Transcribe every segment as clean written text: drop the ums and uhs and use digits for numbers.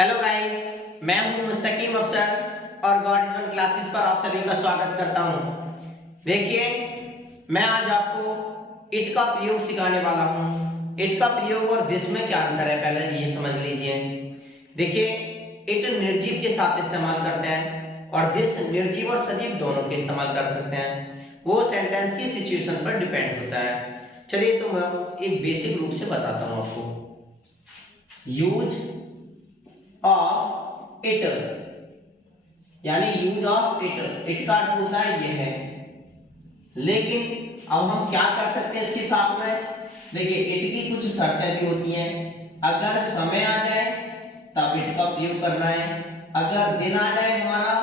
Hello guys, मैं हूं मुस्तकीम अफसर और गॉड इज वन क्लासेस पर आप सभी का स्वागत करता हूं। देखिए, मैं आज आपको इट का प्रयोग सिखाने वाला हूं। इट का प्रयोग और दिस में क्या अंतर है, पहले ये समझ लीजिए। देखिए, इट निर्जीव के साथ इस्तेमाल करते हैं और दिस निर्जीव और सजीव दोनों के इस्तेमाल कर सकते हैं। वो सेंटेंस की सिचुएशन पर डिपेंड होता है। चलिए तो मैं एक बेसिक रूप से बताता हूं आपको। यूज ऑफ इट, यानी यूज ऑफ इट का अर्थ होता है ये है। लेकिन अब हम क्या कर सकते हैं इसके साथ में? देखिए, इट की कुछ शर्तें भी होती हैं। अगर समय आ जाए तब इट का प्रयोग करना है, अगर दिन आ जाए हमारा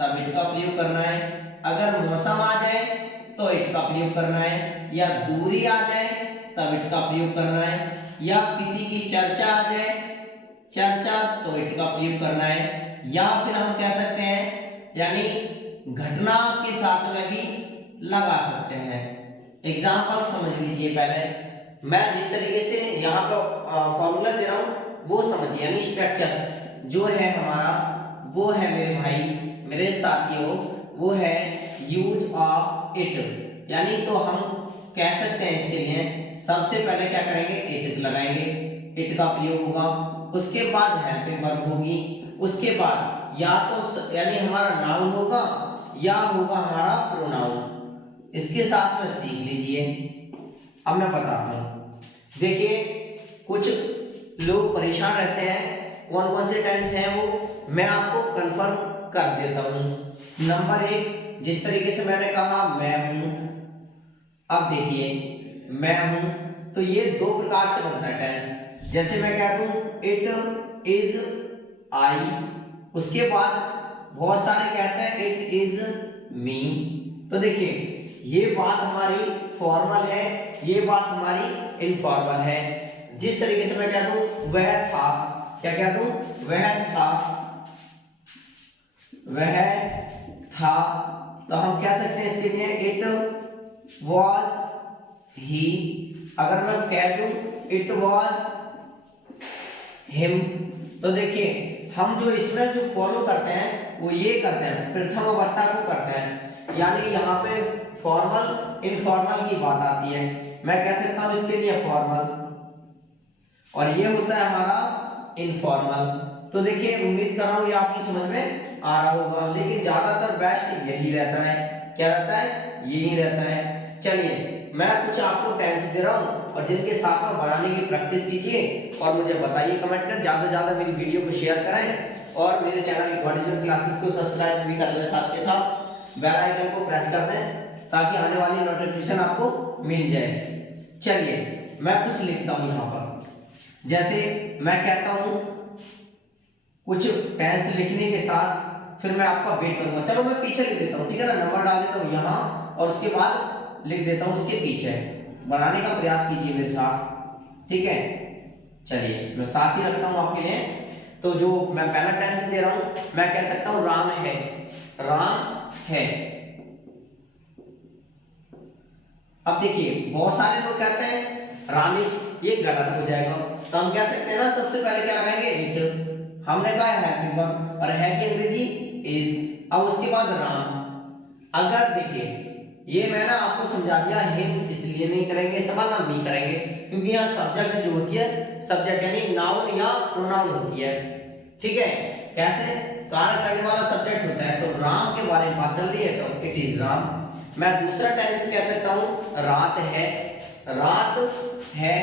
तब इट का प्रयोग करना है, अगर मौसम आ जाए तो इट का प्रयोग करना है, या दूरी आ जाए तब इट का प्रयोग करना है, या किसी की चर्चा आ जाए तो इट का प्रयोग करना है, या फिर हम कह सकते हैं यानी घटना के साथ में भी लगा सकते हैं। एग्जाम्पल समझ लीजिए। पहले मैं जिस तरीके से यहाँ का फॉर्मूला दे रहा हूँ वो समझिए, यानी स्ट्रक्चर जो है हमारा वो है मेरे भाई मेरे साथियों, वो है यूज ऑफ इट। यानी तो हम कह सकते हैं इसके लिए सबसे पहले क्या करेंगे, इट लगाएंगे, इट का प्रयोग होगा। उसके बाद हेल्पिंग वर्ब होगी, उसके बाद या तो यानी हमारा नाउन होगा या होगा हमारा प्रोनाउन। इसके साथ में सीख लीजिए। अब मैं बताता हूँ। देखिए, कुछ लोग परेशान रहते हैं कौन कौन से टेंस हैं वो मैं आपको कंफर्म कर देता हूँ। नंबर 1, जिस तरीके से मैंने कहा मैं हूँ। अब देखिए, मैं हूँ तो ये दो प्रकार से बनता है टेंस। जैसे मैं कह दूं इट इज आई, उसके बाद बहुत सारे कहते हैं इट इज मी। तो देखिए, ये बात हमारी फॉर्मल है, ये बात हमारी इनफॉर्मल है। जिस तरीके से मैं कह दूं वह था, क्या कह दूं, वह था, वह था, तो हम कह सकते हैं इसके लिए इट वॉज ही। अगर मैं कह दूं इट वॉज हिम, तो देखिए हम जो इसमें जो फॉलो करते हैं वो ये करते हैं, प्रथम अवस्था को करते हैं। यानी यहाँ पे फॉर्मल इनफॉर्मल की बात आती है। मैं कह सकता हूँ इसके लिए फॉर्मल और ये होता है हमारा इनफॉर्मल। तो देखिए, उम्मीद कर रहा हूँ ये आपकी समझ में आ रहा होगा, लेकिन ज्यादातर बेस्ट यही रहता है। क्या रहता है? यही रहता है। चलिए, मैं कुछ आपको टेंस दे रहा हूँ और जिनके साथ में बनाने की प्रैक्टिस कीजिए और मुझे बताइए कमेंट कर, ज्यादा से ज्यादा मेरी वीडियो को शेयर कराएं और मेरे channel God is one classes को सब्सक्राइब भी कर लें, साथ के साथ बेल आइकन को प्रेस कर दें ताकि आने वाली नोटिफिकेशन आपको मिल जाए। चलिए, मैं कुछ लिखता हूँ यहाँ पर। जैसे मैं कहता हूँ कुछ टेंस लिखने के साथ फिर मैं आपका वेट करूंगा। चलो मैं पीछे लिख देता हूँ, ठीक है ना, नंबर डाल देता हूँ यहाँ और उसके बाद लिख देता हूँ उसके पीछे। बनाने का प्रयास कीजिए मेरे साथ, ठीक है। चलिए, मैं साथ ही रखता हूँ आपके लिए। तो जो मैं पहला टेंस दे रहा हूँ मैं कह सकता हूँ राम है, राम है। अब देखिए, बहुत सारे लोग कहते हैं रामिज, ये गलत हो जाएगा। तो हम कह सकते हैं ना, सबसे पहले क्या लगाएंगे, इट। हमने कहा है वर्ब और है की अंग्रेजी इज। अब उसके बाद राम। अगर देखिए, ये मैं ना आपको समझा दिया, हिम इसलिए नहीं करेंगे इस्तेमाल, ना मी करेंगे, क्योंकि यहाँ सब्जेक्ट जो होती है, सब्जेक्ट यानी नाउन या प्रोनाउन होती है, ठीक है। कैसे? कार्य करने वाला सब्जेक्ट होता है। तो राम के बारे में बात चल रही है तो इट इज राम। मैं दूसरा टेंस कह सकता हूं रात है, रात है।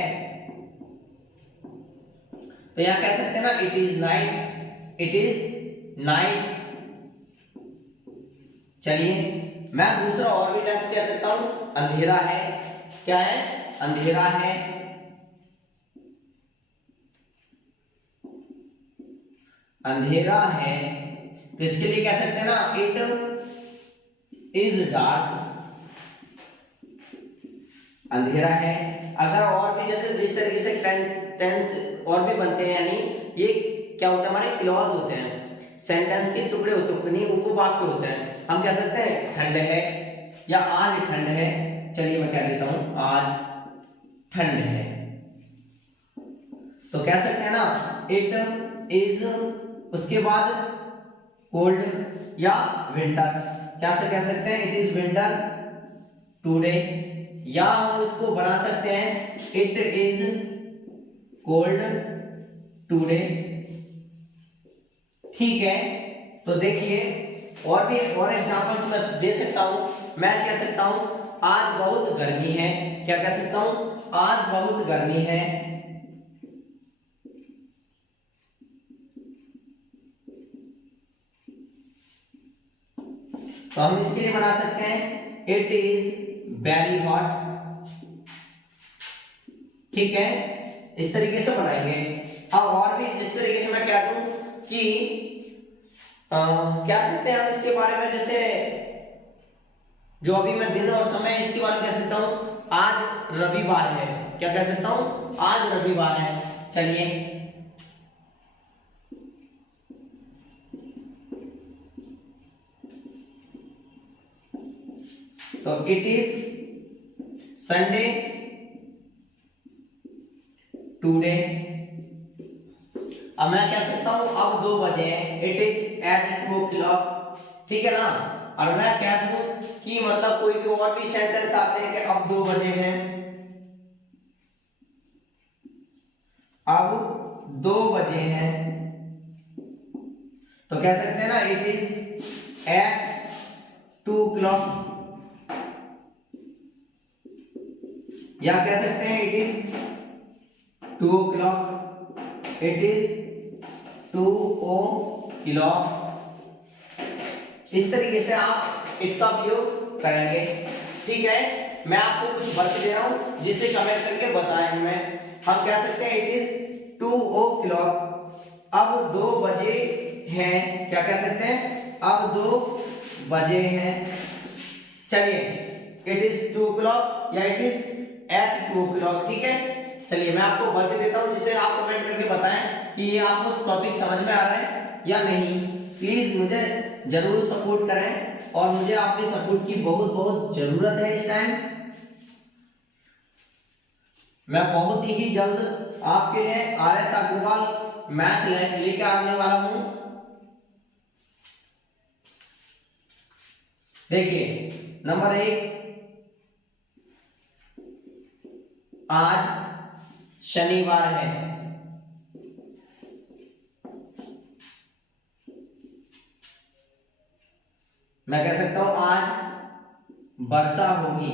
तो यहां कह सकते हैं ना it is night, it is night. चलिए, मैं दूसरा और भी टेंस कह सकता हूं अंधेरा है। क्या है? अंधेरा है। अंधेरा है, तो इसके लिए कह सकते हैं ना इट इज डार्क। अंधेरा है। अगर और भी जैसे जिस तरीके से टेंस और भी बनते हैं, यानी ये क्या होता है, हमारे क्लॉज होते हैं, सेंटेंस के टुकड़े होते हैं, नहीं उपवाक्य होते हैं। हम कह सकते हैं ठंड है या आज ठंड है। चलिए मैं कह देता हूं आज ठंड है। तो कह सकते हैं ना इट इज, उसके बाद कोल्ड या विंटर, क्या से कह सकते हैं, इट इज विंटर टुडे, या हम इसको बना सकते हैं इट इज कोल्ड टुडे। ठीक है, तो देखिए और भी और एग्जांपल्स मैं दे सकता हूं। मैं कह सकता हूं आज बहुत गर्मी है, क्या कह सकता हूं, आज बहुत गर्मी है। तो हम इसके लिए बना सकते हैं इट इज वेरी हॉट। ठीक है, इस तरीके से बनाएंगे। अब और भी जिस तरीके से मैं कह दूं कि क्या सकते हैं हम इसके बारे में, जैसे जो अभी मैं दिन और समय इसके बारे में कह सकता हूं, आज रविवार है, क्या कह सकता हूं, आज रविवार है। चलिए तो इट इज संडे टुडे। अब मैं कह सकता हूं अब 2 बजे हैं, इट इज एट 2 o'clock। ठीक है ना, और मैं कह दूं कि मतलब कोई भी और भी सेंटेंस आते हैं कि अब 2 बजे हैं, अब 2 बजे हैं, तो कह सकते हैं ना इट इज एट 2 o'clock, या कह सकते हैं it is 2 o'clock, it is 2 o'clock। इस तरीके से आप इसका प्रयोग करेंगे। ठीक है, मैं आपको कुछ वर्क दे रहा हूं जिसे कमेंट करके बताएं हमें। हम कह सकते हैं इट इज 2 o'clock, अब 2 बजे हैं, क्या कह सकते हैं, अब 2 बजे हैं। चलिए इट इज 2 o'clock या इट इज एट 2 o'clock। ठीक है, चलिए मैं आपको वर्क देता हूं जिसे आप कमेंट करके बताएं कि ये आपको टॉपिक समझ में आ रहा है या नहीं। प्लीज मुझे जरूर सपोर्ट करें और मुझे आपके सपोर्ट की बहुत बहुत जरूरत है इस टाइम। मैं बहुत ही जल्द आपके लिए RS अग्रवाल मैथ लेकर आने वाला हूं। देखिए नंबर 1, आज शनिवार है, मैं कह सकता हूं आज वर्षा होगी,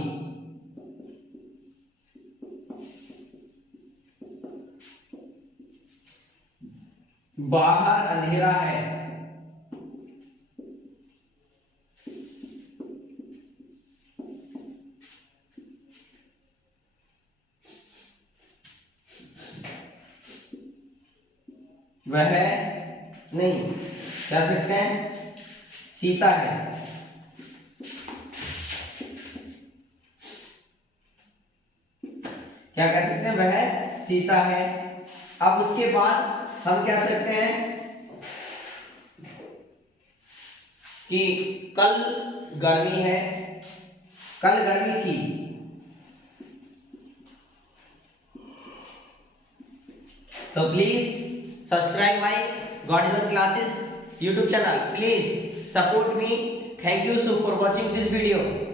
बाहर अंधेरा है, वह नहीं, कह सकते हैं सीता है, क्या कह सकते हैं, वह सीता है। अब उसके बाद हम कह सकते हैं कि कल गर्मी है, कल गर्मी थी, तो please subscribe my God classes YouTube channel. Please support me. Thank you so for watching this video.